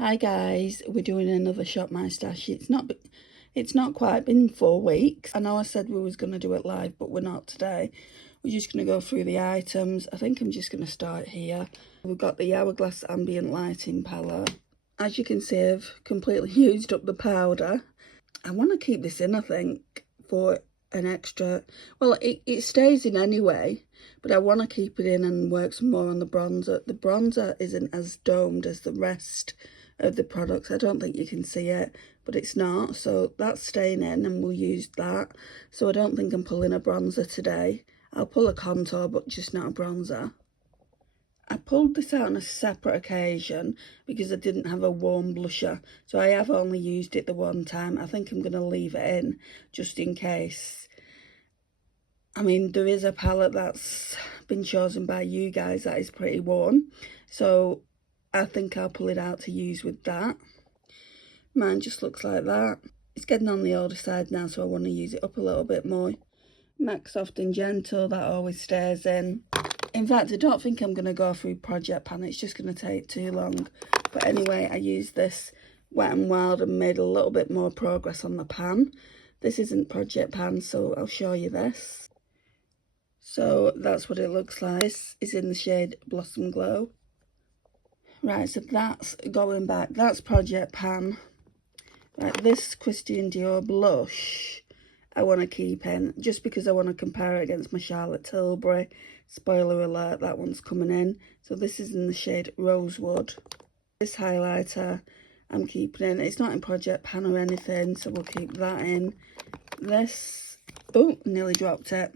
Hi guys, we're doing another Shop My Stash. It's not quite been 4 weeks. I know I said we was going to do it live, but we're not today. We're just going to go through the items. I think I'm just going to start here. We've got the Hourglass Ambient Lighting palette. As you can see, I've completely used up the powder. I want to keep this in, I think, for an extra... Well, it stays in anyway, but I want to keep it in and work some more on the bronzer. The bronzer isn't as domed as the rest of the products. I don't think you can see it, but it's not, so that's staying in and we'll use that. So I don't think I'm pulling a bronzer today. I'll pull a contour, but just not a bronzer. I pulled this out on a separate occasion because I didn't have a warm blusher, so I have only used it the one time. I think I'm going to leave it in just in case. I mean, there is a palette that's been chosen by you guys that is pretty warm, so I think I'll pull it out to use with that. Mine just looks like that. It's getting on the older side now, so I want to use it up a little bit more. MAC Soft and Gentle, that always stays in. In fact, I don't think I'm going to go through Project Pan. It's just going to take too long. But anyway, I used this Wet n Wild and made a little bit more progress on the pan. This isn't Project Pan, so I'll show you this. So that's what it looks like. This is in the shade Blossom Glow. Right, so that's going back. That's Project Pan. Right, this Christian Dior blush I want to keep in, just because I want to compare it against my Charlotte Tilbury. Spoiler alert, that one's coming in. So this is in the shade Rosewood. This highlighter I'm keeping in. It's not in Project Pan or anything, so we'll keep that in. This, oh, nearly dropped it.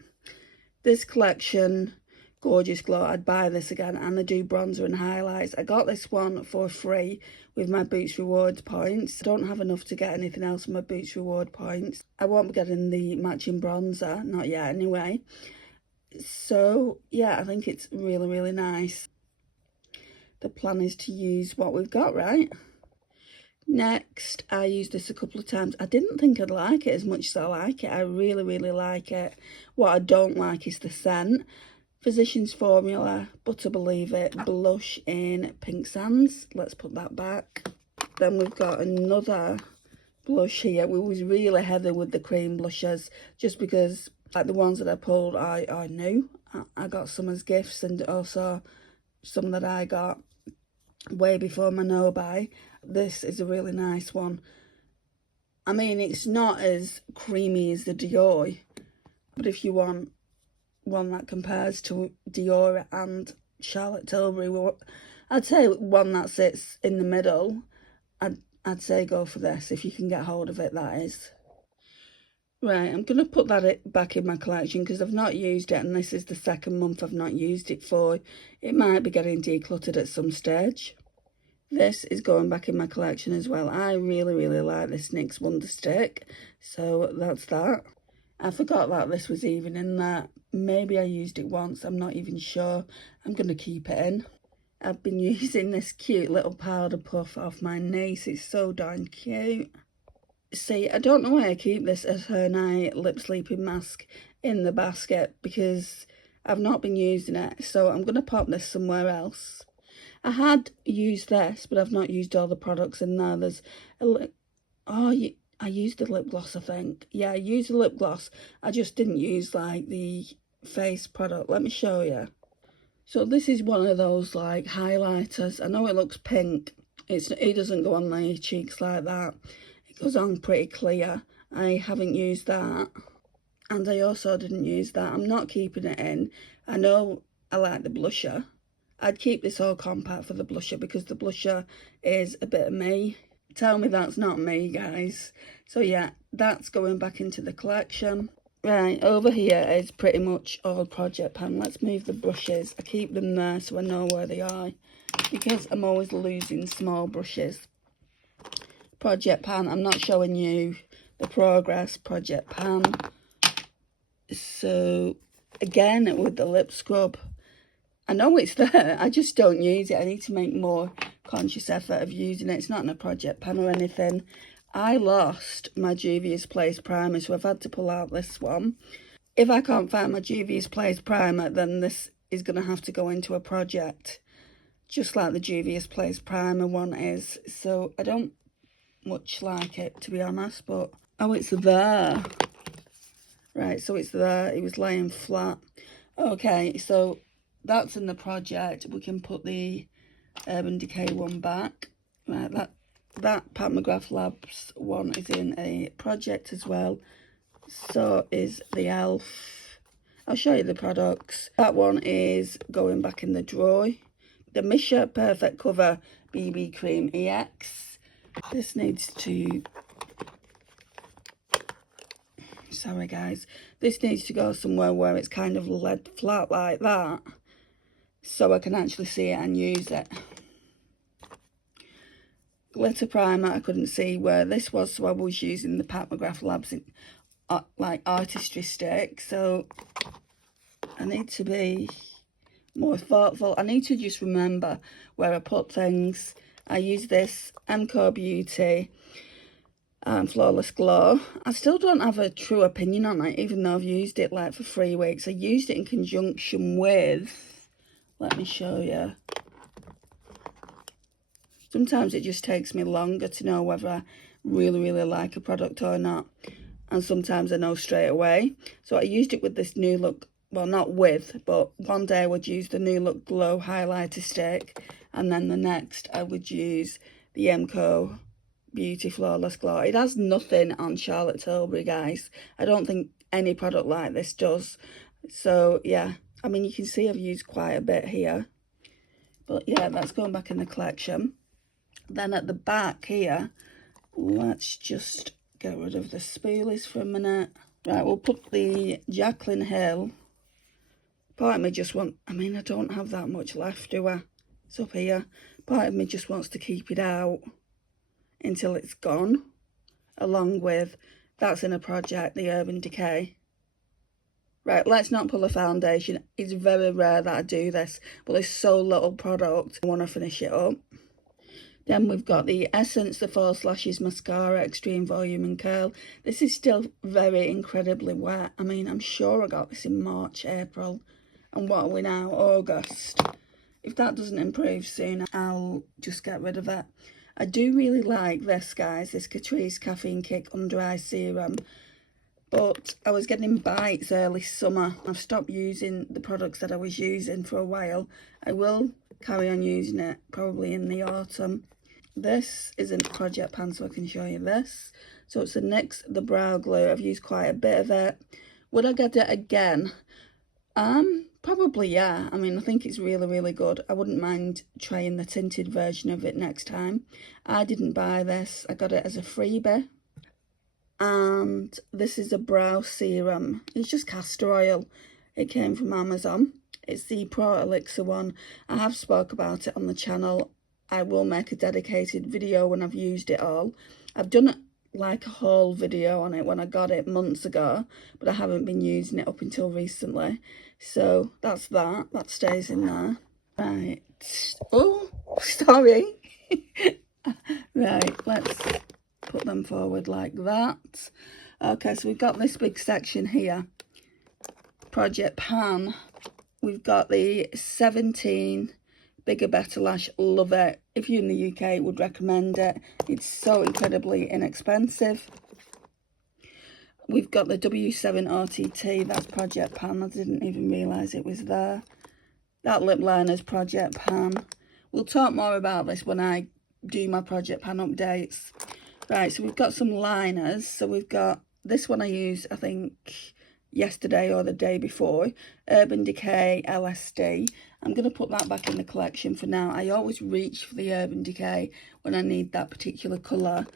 This collection, Gorgeous Glow, I'd buy this again, and I do bronzer and highlights. I got this one for free with my Boots Rewards points. I don't have enough to get anything else from my Boots Reward points. I won't be getting the matching bronzer, not yet anyway. So yeah, I think it's really, really nice. The plan is to use what we've got, right? Next, I used this a couple of times. I didn't think I'd like it as much as I like it. I really, really like it. What I don't like is the scent. Physicians Formula, Butter Believe It, blush in Pink Sands. Let's put that back. Then we've got another blush here. We was really heavy with the cream blushes, just because like the ones that I pulled, I knew. I got some as gifts, and also some that I got way before my no-buy. This is a really nice one. I mean, it's not as creamy as the Dior, but if you want one that compares to Dior and Charlotte Tilbury, well, I'd say one that sits in the middle. I'd say go for this if you can get hold of it, that is. Right, I'm going to put that back in my collection because I've not used it, and this is the second month I've not used it for. It might be getting decluttered at some stage. This is going back in my collection as well. I really, really like this NYX Wonder Stick, so that's that. I forgot that this was even in there. Maybe I used it once, I'm not even sure. I'm going to keep it in. I've been using this cute little powder puff off my niece. It's so darn cute. See, I don't know why I keep this as her night lip sleeping mask in the basket, because I've not been using it. So I'm going to pop this somewhere else. I had used this, but I've not used all the products in there. There's a I used the lip gloss, I think. Yeah, I used the lip gloss. I just didn't use, like, the face product. Let me show you. So this is one of those, like, highlighters. I know it looks pink. It doesn't go on the cheeks like that. It goes on pretty clear. I haven't used that. And I also didn't use that. I'm not keeping it in. I know I like the blusher. I'd keep this whole compact for the blusher because the blusher is a bit of me. Tell me that's not me, guys. So yeah, that's going back into the collection. Right, over here is pretty much all Project Pan. Let's move the brushes. I keep them there so I know where they are, because I'm always losing small brushes. Project Pan, I'm not showing you the progress. Project Pan. So again, with the lip scrub, I know it's there, I just don't use it. I need to make more conscious effort of using it. It's not in a Project Pan or anything. I lost my Juvia's Place primer, so I've had to pull out this one. If I can't find my Juvia's Place primer, then this is going to have to go into a project. just like the Juvia's Place primer one is. So I don't much like it, to be honest, but oh, it's there. Right, so it's there. It was laying flat. Okay, so that's in the project. We can put the Urban Decay one back. Right, that Pat McGrath Labs one is in a project as well. So is the e.l.f. I'll show you the products. That one is going back in the drawer. The Misha Perfect Cover BB Cream EX. This needs to... Sorry guys. This needs to go somewhere where it's kind of laid flat like that, so I can actually see it and use it. Glitter primer, I couldn't see where this was, so I was using the Pat McGrath Labs like artistry stick. So I need to be more thoughtful. I need to just remember where I put things. I use this MCO Beauty Flawless Glow. I still don't have a true opinion on it, even though I've used it like for 3 weeks. I used it in conjunction with, let me show you. Sometimes it just takes me longer to know whether I really like a product or not. And sometimes I know straight away. So I used it with this New Look, well, not with, but one day I would use the New Look Glow highlighter stick. And then the next I would use the MCO Beauty Flawless Glow. It has nothing on Charlotte Tilbury, guys. I don't think any product like this does. So, yeah. I mean, you can see I've used quite a bit here. But, yeah, that's going back in the collection. Then at the back here, let's just get rid of the spoolies for a minute. Right, we'll put the Jaclyn Hill. Part of me just want, I mean, I don't have that much left, do I? It's up here. Part of me just wants to keep it out until it's gone. Along with, that's in a project, the Urban Decay. Right, let's not pull a foundation. It's very rare that I do this, but there's so little product. I want to finish it up. Then we've got the Essence, the False Lashes Mascara, Extreme Volume and Curl. This is still very incredibly wet. I mean, I'm sure I got this in March, April. And what are we now? August. If that doesn't improve soon, I'll just get rid of it. I do really like this, guys, this Catrice Caffeine Kick Under Eye Serum. But I was getting bites early summer. I've stopped using the products that I was using for a while. I will carry on using it probably in the autumn. This isn't project pan, so I can show you this. So it's the NYX The Brow Glue. I've used quite a bit of it. Would I get it again? Probably, yeah. I mean, I think it's really good. I wouldn't mind trying the tinted version of it next time. I didn't buy this. I got it as a freebie. And this is a brow serum. It's just castor oil. It came from Amazon. It's the Pro Elixir one. I have spoke about it on the channel. I will make a dedicated video when I've used it all. I've done like a whole video on it when I got it months ago, but I haven't been using it up until recently. So that's that. That stays in there. Right. Oh, sorry. Right, let's put them forward like that. Okay, so we've got this big section here. Project Pan. We've got the 17 Bigger Better Lash. Love it. If you're in the UK, would recommend it. It's so incredibly inexpensive. We've got the W7 OTT. That's Project Pan. I didn't even realise it was there. That lip liner's Project Pan. We'll talk more about this when I do my Project Pan updates. Right, so we've got some liners. So we've got this one I used, I think, yesterday or the day before. Urban Decay LSD. I'm going to put that back in the collection for now. I always reach for the Urban Decay when I need that particular colour.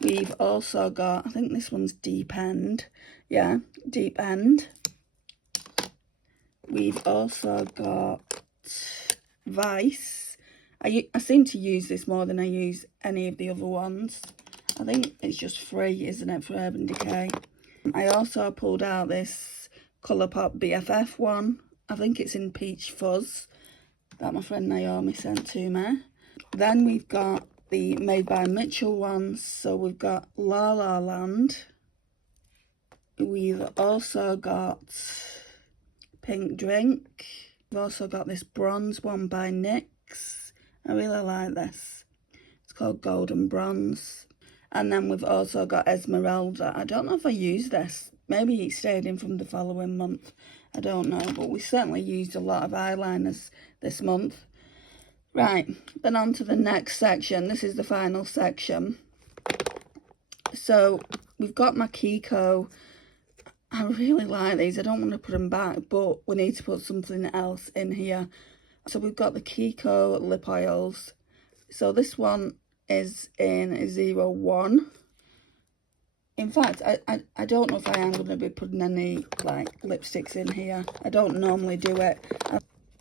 We've also got, I think this one's Deep End. Yeah, Deep End. We've also got Vice. I seem to use this more than I use any of the other ones. I think it's just free, isn't it, for Urban Decay. I also pulled out this Colourpop BFF one. I think it's in Peach Fuzz that my friend Naomi sent to me. Then we've got the Made by Mitchell ones. So we've got La La Land. We've also got Pink Drink. We've also got this bronze one by NYX. I really like this. It's called Golden Bronze. And then we've also got Esmeralda. I don't know if I used this. Maybe it stayed in from the following month. I don't know. But we certainly used a lot of eyeliners this month. Right, then on to the next section. This is the final section. So we've got my Kiko. I really like these. I don't want to put them back, but we need to put something else in here. So we've got the Kiko lip oils. So this one is in 01. In fact, I don't know if I am going to be putting any like lipsticks in here. I don't normally do it.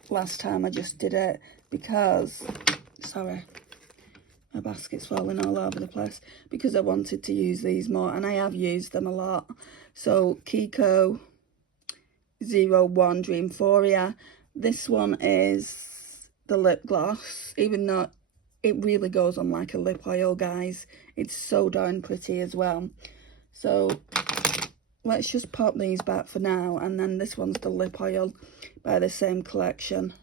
Last time I just did it because, sorry, my basket's falling all over the place, because I wanted to use these more, and I have used them a lot. So Kiko 01 Dreamphoria. This one is the lip gloss, even though it really goes on like a lip oil, guys. It's so darn pretty as well. So let's just pop these back for now, and then this one's the lip oil by the same collection.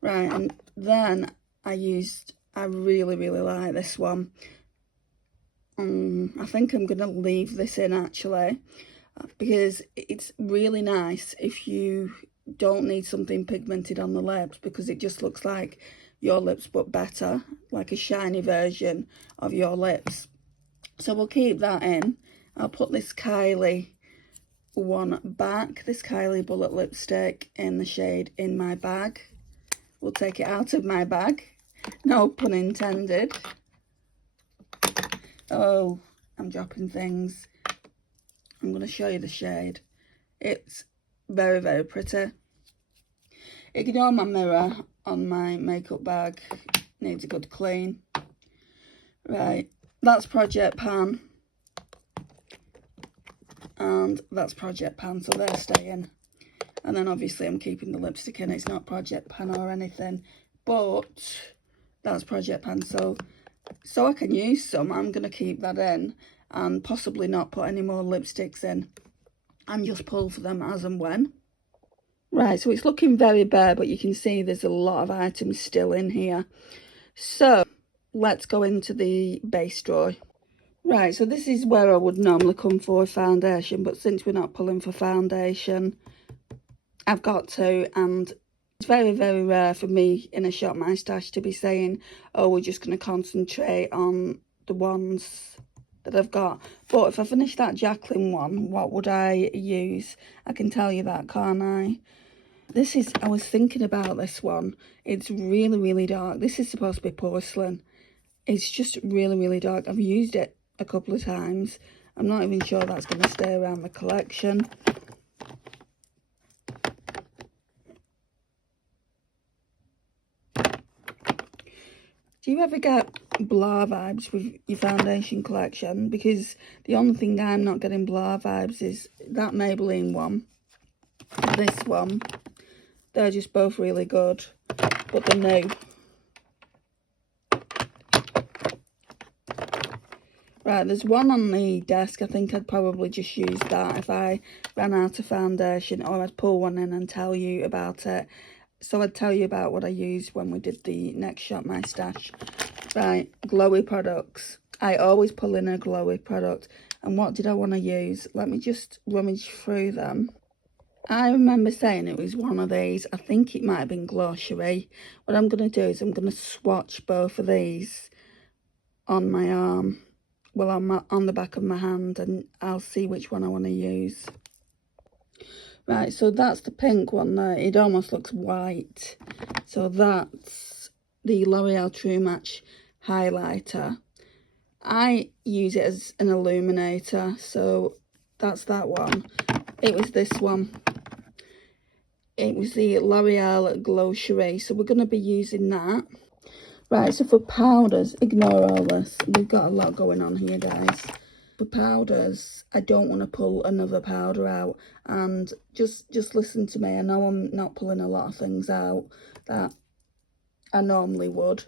Right, and then I really like this one. I think I'm going to leave this in actually, because it's really nice if you don't need something pigmented on the lips, because it just looks like your lips but better, like a shiny version of your lips. So we'll keep that in. I'll put this Kylie one back, this Kylie Bullet lipstick in the shade In My Bag. We'll take it out of my bag, no pun intended. Oh, I'm dropping things. I'm going to show you the shade. It's very pretty. Ignore my mirror on my makeup bag, needs a good clean. Right, that's Project Pan, and that's Project Pan, so they're staying. And then obviously I'm keeping the lipstick in. It's not Project Pan or anything, but that's Project Pan. So I can use some. I'm going to keep that in and possibly not put any more lipsticks in and just pull for them as and when. Right, so it's looking very bare, but you can see there's a lot of items still in here. So let's go into the base drawer. Right, so this is where I would normally come for foundation, but since we're not pulling for foundation, I've got to, and it's very rare for me in a Shop My Stash to be saying, oh, we're just going to concentrate on the ones that I've got. But if I finish that Jacqueline one, what would I use? I can tell you that, can't I? This is, I was thinking about this one. It's really dark. This is supposed to be porcelain. It's just really dark. I've used it a couple of times. I'm not even sure that's going to stay around the collection. Do you ever get blah vibes with your foundation collection? Because the only thing I'm not getting blah vibes is that Maybelline one, this one. They're just both really good, but they're new. Right, there's one on the desk. I think I'd probably just use that if I ran out of foundation, or I'd pull one in and tell you about it. So I'd tell you about what I used when we did the next Shop My Stash. Right, glowy products. I always pull in a glowy product. And what did I want to use? Let me just rummage through them. I remember saying it was one of these. I think it might have been Glow Cherie. What I'm going to do is I'm going to swatch both of these on my arm. Well, on the back of my hand, and I'll see which one I want to use. Right, so that's the pink one there. It almost looks white. So that's the L'Oreal True Match highlighter. I use it as an illuminator, so that's that one. It was this one. It was the L'Oreal Glow Cherie, so we're going to be using that. Right, so for powders, ignore all this. We've got a lot going on here, guys. For powders, I don't want to pull another powder out, and just listen to me. I know I'm not pulling a lot of things out that I normally would.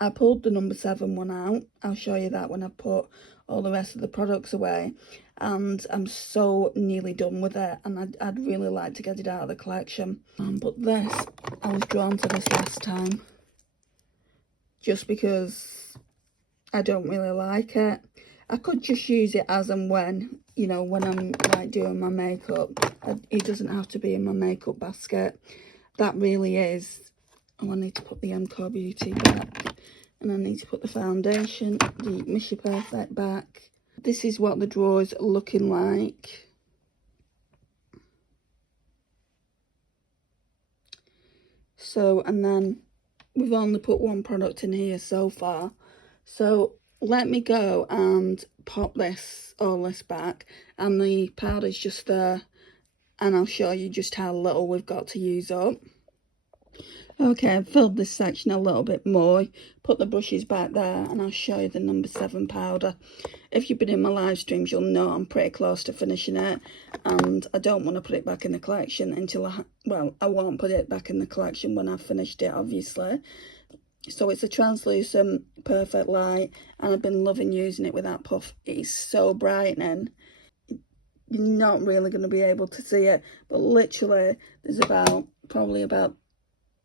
I pulled the number 7 one out. I'll show you that when I've put all the rest of the products away. And I'm so nearly done with it, and I'd really like to get it out of the collection. But this, I was drawn to this last time just because I don't really like it. I could just use it as and when, you know, when I'm like doing my makeup. It doesn't have to be in my makeup basket. That really is. Oh, I need to put the Encore Beauty back, and I need to put the foundation, the Mission Perfect back. This is what the drawer is looking like. So, and then we've only put one product in here so far. So let me go and pop all this back, and the powder's just there, and I'll show you just how little we've got to use up. Okay, I've filled this section a little bit more, put the brushes back there, and I'll show you the number 7 powder. If you've been in my live streams, you'll know I'm pretty close to finishing it, and I don't want to put it back in the collection until I won't put it back in the collection when I've finished it, obviously. So it's a translucent perfect light, and I've been loving using it with that puff. It's so brightening. You're not really going to be able to see it, but literally there's probably about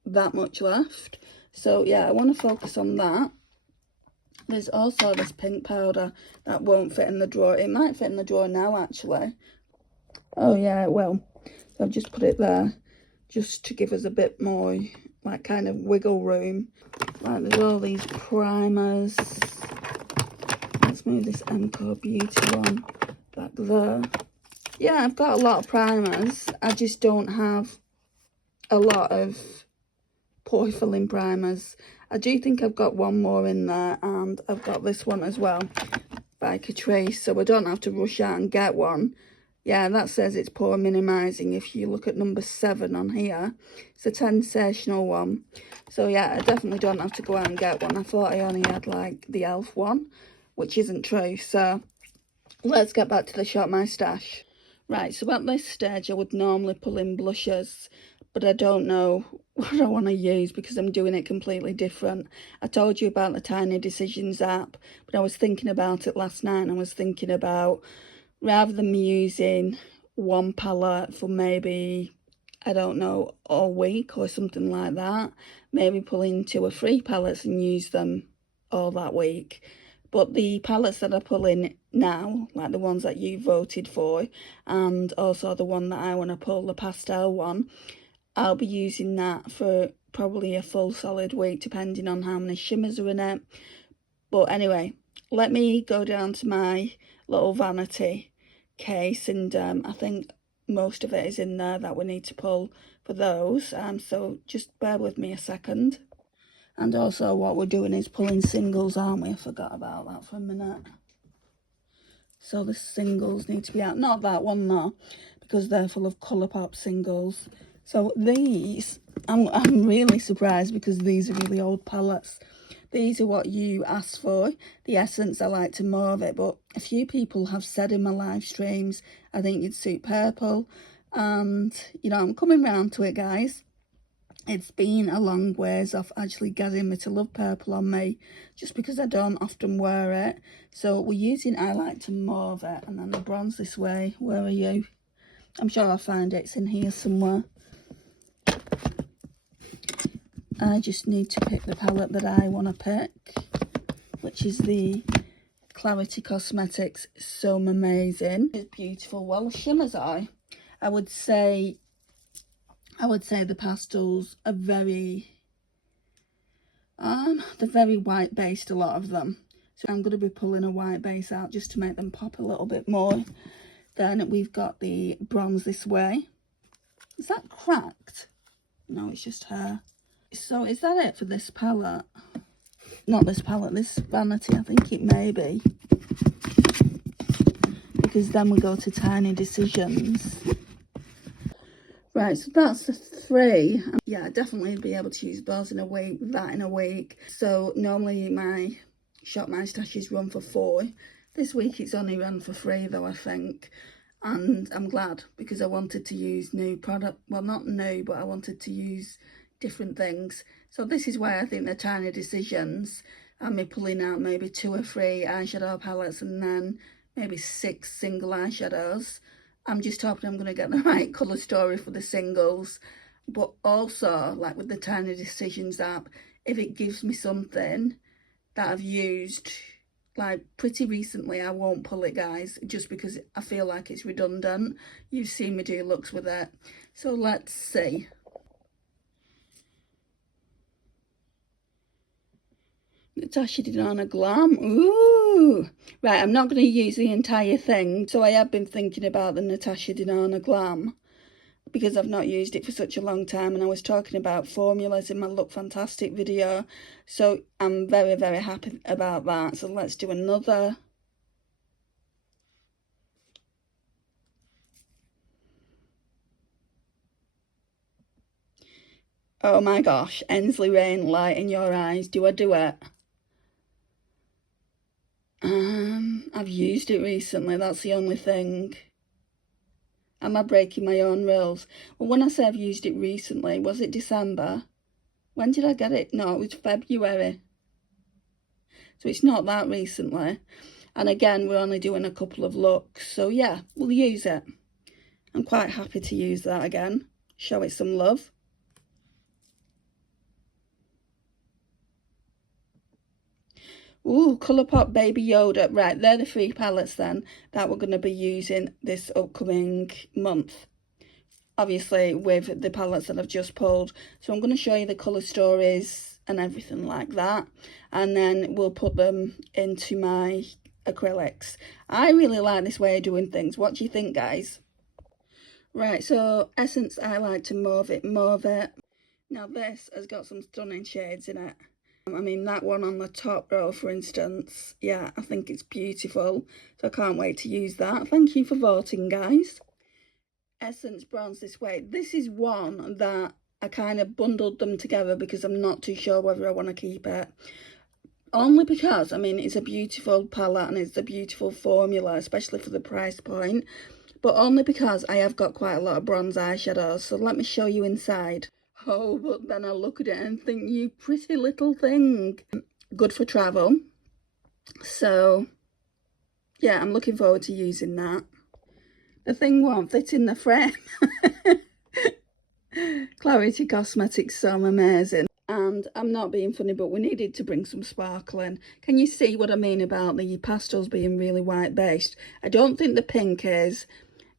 that much left. So yeah, I want to focus on that. There's also this pink powder that won't fit in the drawer. It might fit in the drawer now, actually. Oh yeah, it will. So I've just put it there just to give us a bit more like kind of wiggle room. Right, there's all these primers. Let's move this Encore Beauty one back there. Yeah, I've got a lot of primers. I just don't have a lot of pore filling primers. I do think I've got one more in there, and I've got this one as well by Catrice, so I don't have to rush out and get one. Yeah, that says it's pore minimizing. If you look at number 7 on here, it's a sensational one. So yeah, I definitely don't have to go out and get one. I thought I only had like the e.l.f. one, which isn't true. So let's get back to the Shop My Stash. Right, so at this stage I would normally pull in blushes, but I don't know what I want to use because I'm doing it completely different. I told you about the Tiny Decisions app, but I was thinking about it last night, and I was thinking about, rather than me using one palette for maybe, I don't know, all week or something like that, maybe pull in 2 or 3 palettes and use them all that week. But the palettes that I pull in now, like the ones that you voted for, and also the one that I want to pull, the Pastel one, I'll be using that for probably a full solid week, depending on how many shimmers are in it. But anyway, let me go down to my little vanity case, and I think most of it is in there that we need to pull for those. So just bear with me a second. And also what we're doing is pulling singles, aren't we? I forgot about that for a minute. So the singles need to be out. Not that one though, because they're full of Colourpop singles. So these, I'm really surprised because these are really old palettes. These are what you asked for. The Essence, I like to mauve it, but a few people have said in my live streams, I think you'd suit purple. And, you know, I'm coming round to it, guys. It's been a long ways off actually getting me to love purple on me, just because I don't often wear it. So we're using I Like to Mauve it, and then the bronze this way. Where are you? I'm sure I'll find it. It's in here somewhere. I just need to pick the palette that I want to pick, which is the Clarity Cosmetics So Amazing. It's beautiful. Well, the shimmers are, I would say the pastels are very, they're very white based, a lot of them. So I'm going to be pulling a white base out just to make them pop a little bit more. Then we've got the bronze this way. Is that cracked? No, it's just hair. So is that it for this palette? Not this palette, this vanity, I think it may be. Because then we go to Tiny Decisions. Right, so that's the 3. Yeah, I'd definitely be able to use those in a week, that in a week. So normally my Shop My Stashes run for 4. This week it's only run for 3 though, I think. And I'm glad, because I wanted to use new product. Well, not new, but I wanted to use different things. So this is why I think the tiny decisions and me pulling out maybe 2 or 3 eyeshadow palettes and then maybe 6 single eyeshadows. I'm just hoping I'm going to get the right colour story for the singles. But also, like with the Tiny Decisions app, if it gives me something that I've used like pretty recently, I won't pull it, guys, just because I feel like it's redundant. You've seen me do looks with it. So let's see. Natasha Denona Glam. Ooh. Right, I'm not going to use the entire thing. So I have been thinking about the Natasha Denona Glam because I've not used it for such a long time, and I was talking about formulas in my Look Fantastic video. So I'm very, very happy about that. So let's do another. Oh my gosh, Ensley Rain, Light in Your Eyes. Do I do it? I've used it recently, that's the only thing. Am I breaking my own rules? Well, when I say I've used it recently, was it December? When did I get it? No, it was February. So it's not that recently. And again, we're only doing a couple of looks. So yeah, we'll use it. I'm quite happy to use that again. Show it some love. Ooh, Colourpop Baby Yoda. Right, they're the 3 palettes then that we're going to be using this upcoming month. Obviously with the palettes that I've just pulled. So I'm going to show you the colour stories and everything like that. And then we'll put them into my acrylics. I really like this way of doing things. What do you think, guys? Right, so Essence, I like to mauve it. Now this has got some stunning shades in it. I mean, that one on the top row, for instance, yeah, I think it's beautiful. So I can't wait to use that. Thank you for voting, guys. Essence Bronze This Way. This is one that I kind of bundled them together because I'm not too sure whether I want to keep it. Only because, I mean, it's a beautiful palette and it's a beautiful formula, especially for the price point. But only because I have got quite a lot of bronze eyeshadows. So let me show you inside. Oh, but then I look at it and think, you pretty little thing. Good for travel. So, yeah, I'm looking forward to using that. The thing won't fit in the frame. Clarity Cosmetics, so amazing. And I'm not being funny, but we needed to bring some sparkle in. Can you see what I mean about the pastels being really white based? I don't think the pink is.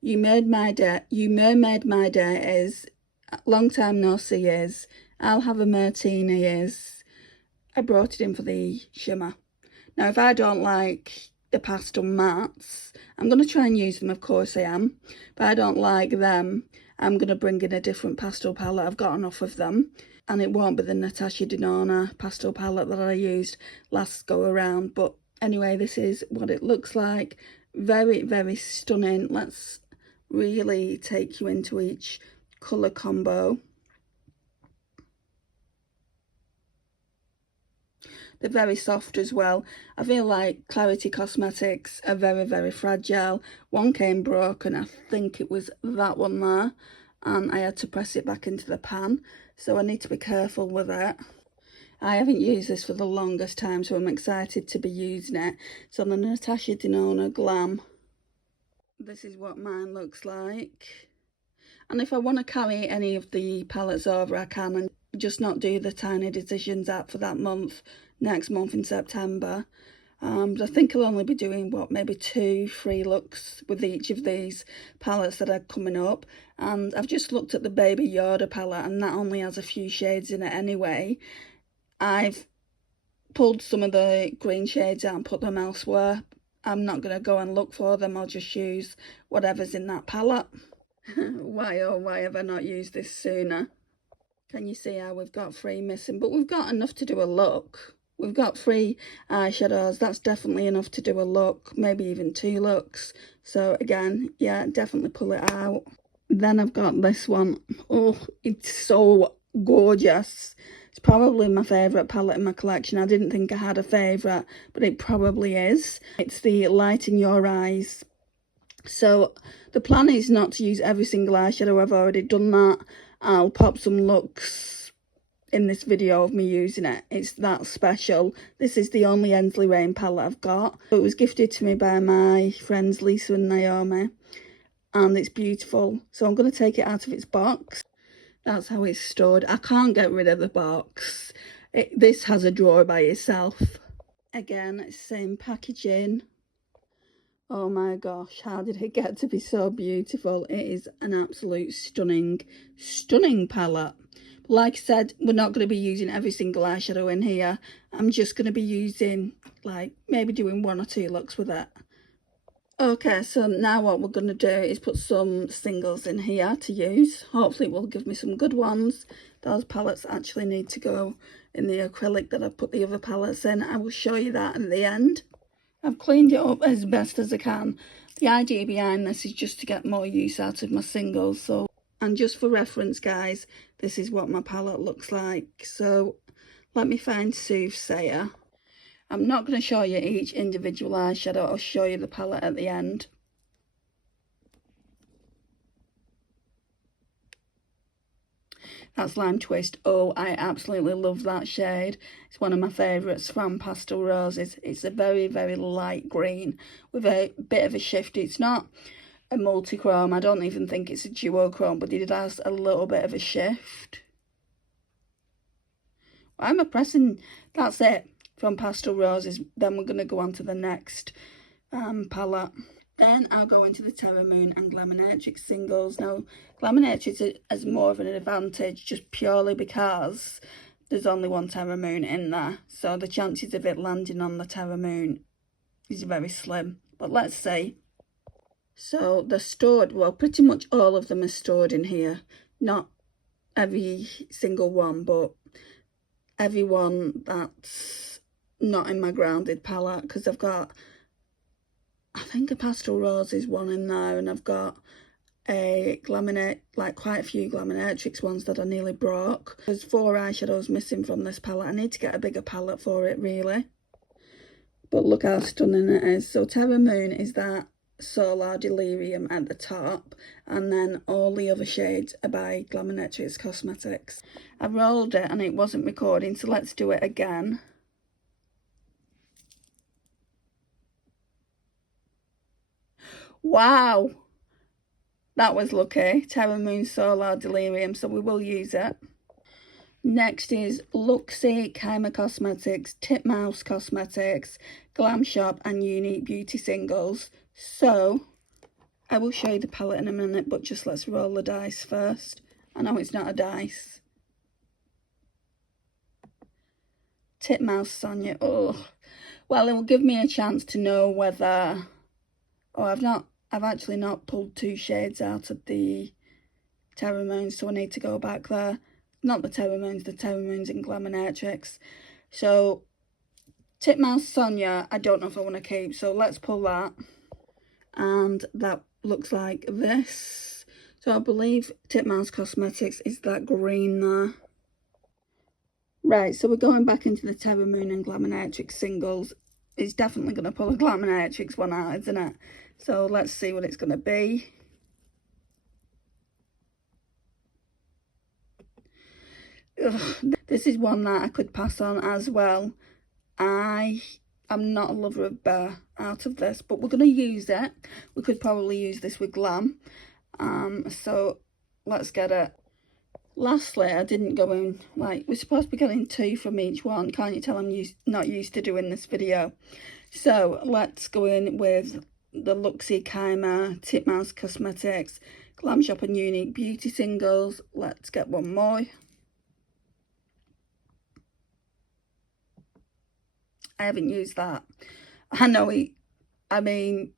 You Mermaid My Day is. Long Time No See is. I'll Have a Martini is. I brought it in for the shimmer. Now, if I don't like the pastel mattes, I'm going to try and use them, of course I am. If I don't like them, I'm going to bring in a different pastel palette. I've got enough of them. And it won't be the Natasha Denona pastel palette that I used last go around. But anyway, this is what it looks like. Very, very stunning. Let's really take you into each colour combo. They're very soft as well. I feel like Clarity Cosmetics are very, very fragile. One came broken, I think it was that one there, and I had to press it back into the pan, so I need to be careful with it. I haven't used this for the longest time, so I'm excited to be using it. So the Natasha Denona Glam. This is what mine looks like. And if I want to carry any of the palettes over, I can, and just not do the Tiny Decisions app for that month, next month in September. But I think I'll only be doing, what, maybe 2-3 looks with each of these palettes that are coming up. And I've just looked at the Baby Yoda palette, and that only has a few shades in it anyway. I've pulled some of the green shades out and put them elsewhere. I'm not going to go and look for them. I'll just use whatever's in that palette. Why, oh, why have I not used this sooner? Can you see how we've got 3 missing? But we've got enough to do a look. We've got 3 eyeshadows. That's definitely enough to do a look, maybe even 2 looks. So again, yeah, definitely pull it out. Then I've got this one. Oh, it's so gorgeous. It's probably my favourite palette in my collection. I didn't think I had a favourite, but it probably is. It's the Light in Your Eyes. So the plan is not to use every single eyeshadow. I've already done that. I'll pop some looks in this video of me using it. It's that special. This is the only Ensley Rain palette I've got. It was gifted to me by my friends Lisa and Naomi, and it's beautiful. So I'm going to take it out of its box. That's how it's stored. I can't get rid of the box. This has a drawer by itself. Again, same packaging. Oh my gosh, how did it get to be so beautiful? It is an absolute stunning palette. Like I said, we're not going to be using every single eyeshadow in here. I'm just going to be using, like, maybe doing 1 or 2 looks with it. Okay, so now what we're going to do is put some singles in here to use. Hopefully it will give me some good ones. Those palettes actually need to go in the acrylic that I put the other palettes in. I will show you that at the end. I've cleaned it up as best as I can. The idea behind this is just to get more use out of my singles. So, and just for reference, guys, this is what my palette looks like. So let me find Soothsayer. I'm not going to show you each individual eyeshadow. I'll show you the palette at the end. That's Lime Twist. Oh, I absolutely love that shade. It's one of my favourites from Pastel Roses. It's a very, very light green with a bit of a shift. It's not a multi-chrome. I don't even think it's a duochrome, but it has a little bit of a shift. Why am I pressing? That's it from Pastel Roses. Then we're going to go on to the next palette. Then I'll go into the Terramoon and Glaminatrix singles. Now, Glaminatrix has more of an advantage just purely because there's only one Terramoon in there. So the chances of it landing on the Terramoon is very slim. But let's see. So they're stored, well, pretty much all of them are stored in here. Not every single one, but every one that's not in my grounded palette, because I've got, I think, a Pastel Roses one in there, and I've got a like quite a few Glaminatrix ones that I nearly broke. There's 4 eyeshadows missing from this palette. I need to get a bigger palette for it, really. But look how stunning it is. So Terramoon is that Solar Delirium at the top, and then all the other shades are by Glaminatrix Cosmetics. I rolled it and it wasn't recording, so let's do it again. Wow, that was lucky. Terramoon Solar Delirium, so we will use it. Next is Looxi, Kaima Cosmetics, Titmouse Cosmetics, Glam Shop and Eunique Beauty singles. So I will show you the palette in a minute, but just let's roll the dice first. I know it's not a dice. Titmouse Sonia. Oh, well, it will give me a chance to know whether. Oh, I've actually not pulled 2 shades out of the Terramoon, so I need to go back there. Not the Terramoons in Glaminatrix. So Titmouse Sonia, I don't know if I want to keep, so let's pull that. And that looks like this. So I believe Titmouse Cosmetics is that green there. Right, so we're going back into the Terramoon and Glaminatrix singles. It's definitely going to pull a Glaminatrix one out, isn't it? So let's see what it's going to be. Ugh, this is one that I could pass on as well. I'm not a lover of Bear out of this, but we're going to use it. We could probably use this with Glam. So let's get it. Lastly, I didn't go in, like, we're supposed to be getting 2 from each one. Can't you tell I'm not used to doing this video? So let's go in with the Looxi, Kaima, Titmouse Cosmetics, Glam Shop and Eunique Beauty singles. Let's get one more. I haven't used that. I know I mean,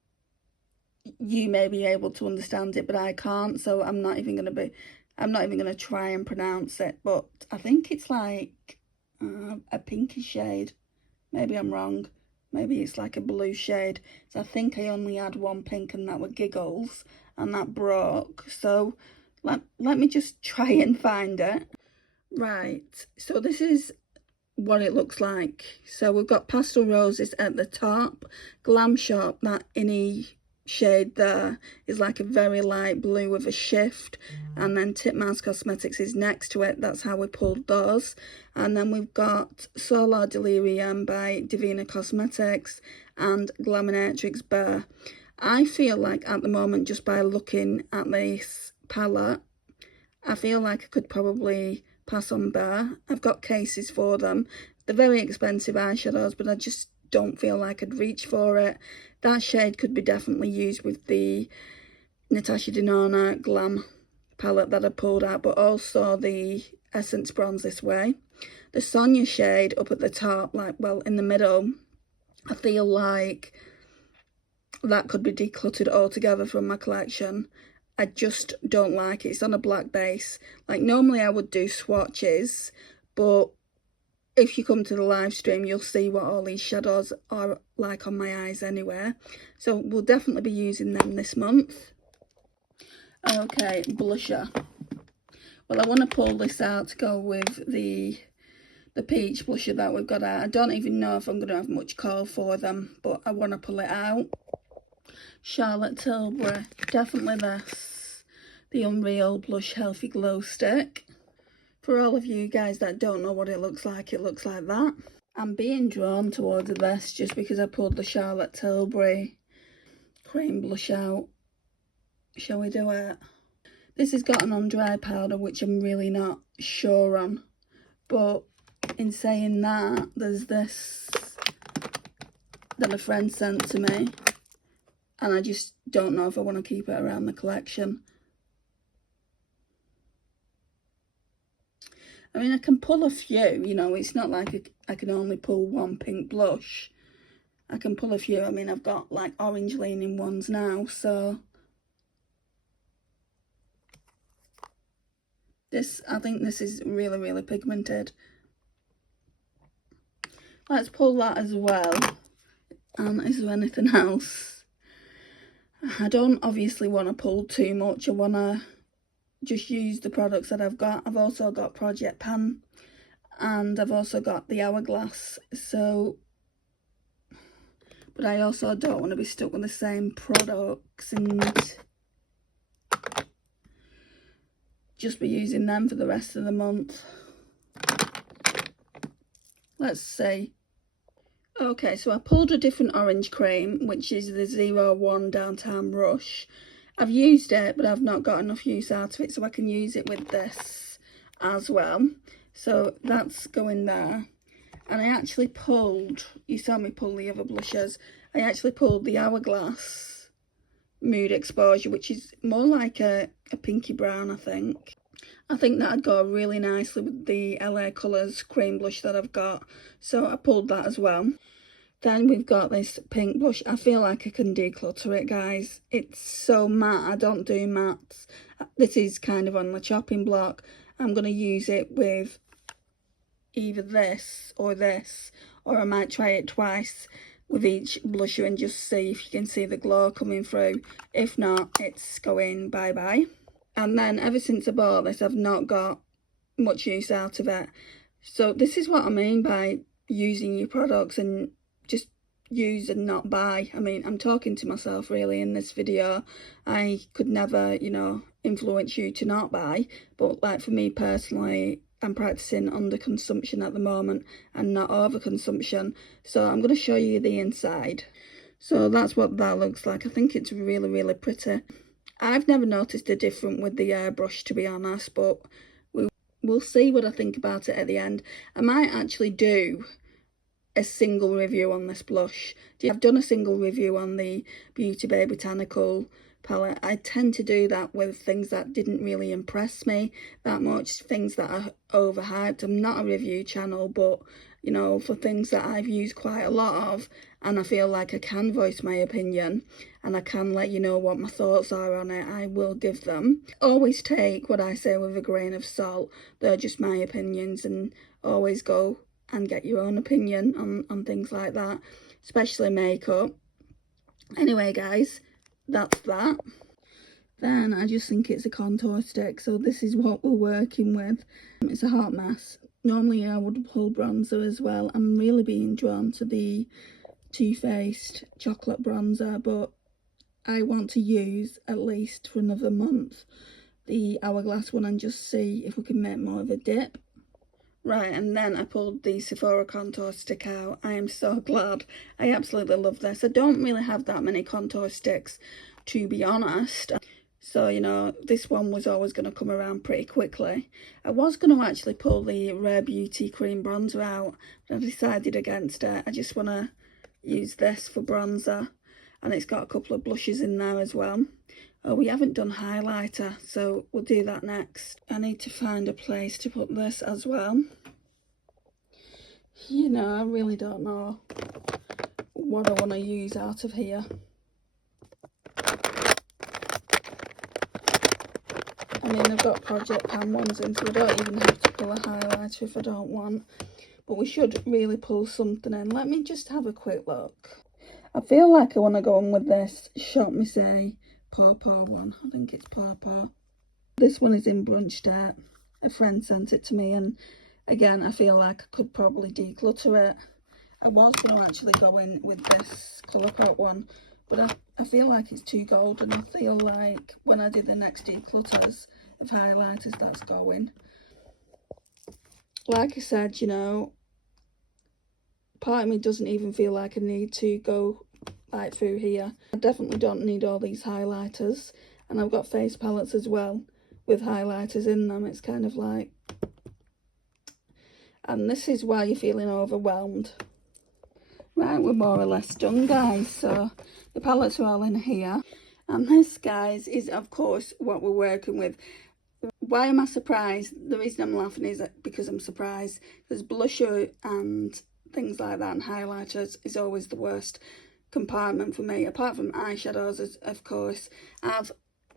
you may be able to understand it, but I can't, so I'm not even going to try and pronounce it, but I think it's like a pinky shade. Maybe I'm wrong. Maybe it's like a blue shade. So I think I only had 1 pink, and that were Giggles, and that broke. So let me just try and find it. Right, so this is what it looks like. So we've got Pastel Roses at the top, Glam Shop, that innie shade there is like a very light blue with a shift, and then Titmouse Cosmetics is next to it. That's how we pulled those. And then we've got Solar Delirium by Divina Cosmetics and Glaminatrix Bear. I feel like at the moment, just by looking at this palette, I feel like I could probably pass on Bear. I've got cases for them. They're very expensive eyeshadows, but I just don't feel like I'd reach for it. That shade could be definitely used with the Natasha Denona Glam palette that I pulled out, but also the Essence Bronze This Way. The Sonia shade up at the top, like, well, in the middle, I feel like that could be decluttered altogether from my collection. I just don't like it. It's on a black base. Like, normally I would do swatches, but if you come to the live stream, you'll see what all these shadows are like on my eyes anyway. So we'll definitely be using them this month. Okay, blusher. Well, I want to pull this out to go with the peach blusher that we've got out. I don't even know if I'm going to have much call for them, but I want to pull it out. Charlotte Tilbury, definitely this. The Unreal Blush Healthy Glow Stick. For all of you guys that don't know what it looks like that. I'm being drawn towards this just because I pulled the Charlotte Tilbury cream blush out. Shall we do it? This has got an on-dry powder, which I'm really not sure on. But in saying that, there's this that a friend sent to me. And I just don't know if I want to keep it around the collection. I mean, I can pull a few, you know, it's not like I can only pull one pink blush. I can pull a few. I mean, I've got like orange leaning ones now, so I think this is really, really pigmented. Let's pull that as well. And is there anything else? I don't obviously want to pull too much. I want to just use the products that I've got. I've also got Project Pan, and I've also got the Hourglass, so, but I also don't want to be stuck with the same products and just be using them for the rest of the month. Let's see. Okay, so I pulled a different orange cream, which is the 01 Downtown Rush. I've used it, but I've not got enough use out of it, so I can use it with this as well. So that's going there. And I actually pulled, you saw me pull the other blushes, I actually pulled the Hourglass Mood Exposure, which is more like a pinky brown, I think. I think that'd go really nicely with the LA Colours cream blush that I've got. So I pulled that as well. Then we've got this pink blush. I feel like I can declutter it, guys. It's so matte. I don't do mattes. This is kind of on the chopping block. I'm going to use it with either this, or I might try it twice with each blusher and just see if you can see the glow coming through. If not, it's going bye-bye. And then ever since I bought this, I've not got much use out of it. So this is what I mean by using your products and just use and not buy. I mean, I'm talking to myself really in this video. I could never, you know, influence you to not buy, but like for me personally, I'm practicing under consumption at the moment and not over consumption. So I'm going to show you the inside. So that's what that looks like. I think it's really, really pretty. I've never noticed a difference with the airbrush, to be honest, but we'll see what I think about it at the end. I might actually do a single review on this blush. I've done a single review on the Beauty Bay Botanical palette. I tend to do that with things that didn't really impress me that much, things that are overhyped. I'm not a review channel, but you know, for things that I've used quite a lot of and I feel like I can voice my opinion and I can let you know what my thoughts are on it, I will give them. Always take what I say with a grain of salt. They're just my opinions, and always go and get your own opinion on things like that, especially makeup. Anyway guys, that's that. Then I just think it's a contour stick, so this is what we're working with. It's a hot mess. Normally I would pull bronzer as well. I'm really being drawn to the Too Faced chocolate bronzer, but I want to use at least for another month the Hourglass one and just see if we can make more of a dip. Right, and then I pulled the Sephora contour stick out. I am so glad. I absolutely love this. I don't really have that many contour sticks, to be honest. So, you know, this one was always going to come around pretty quickly. I was going to actually pull the Rare Beauty Cream Bronzer out, but I decided against it. I just want to use this for bronzer. And it's got a couple of blushes in there as well. Oh, we haven't done highlighter, so we'll do that next. I need to find a place to put this as well. You know, I really don't know what I want to use out of here. I mean, I've got Project Pan ones in, so I don't even have to pull a highlighter if I don't want. But we should really pull something in. Let me just have a quick look. I feel like I want to go on with this Shop Me Say Paw Paw one. I think it's Paw Paw. This one is in Brunch Date. A friend sent it to me, and again, I feel like I could probably declutter it. I was going to actually go in with this Colourpop one, but I feel like it's too golden. I feel like when I do the next declutters of highlighters, that's going. Like I said, you know, part of me doesn't even feel like I need to go like through here. I definitely don't need all these highlighters, and I've got face palettes as well with highlighters in them. It's kind of like, and this is why you're feeling overwhelmed. Right, we're more or less done, guys. So the palettes are all in here, and this, guys, is of course what we're working with. Why am I surprised? The reason I'm laughing is because I'm surprised, because blusher and things like that and highlighters is always the worst compartment for me, apart from eyeshadows, of course. I've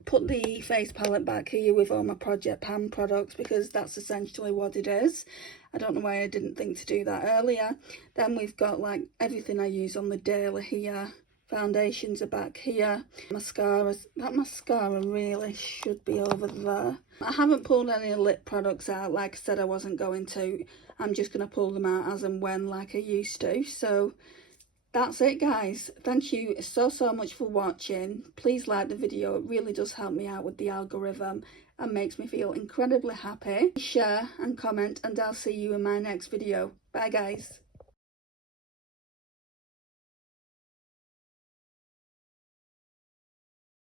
put the face palette back here with all my Project Pan products because that's essentially what it is. I don't know why I didn't think to do that earlier. Then we've got like everything I use on the daily here. Foundations are back here. Mascaras. That mascara really should be over there. I haven't pulled any lip products out. Like I said, I wasn't going to. I'm just going to pull them out as and when like I used to. So that's it, guys. Thank you so much for watching. Please like the video. It really does help me out with the algorithm and makes me feel incredibly happy. Share and comment, and I'll see you in my next video. Bye, guys.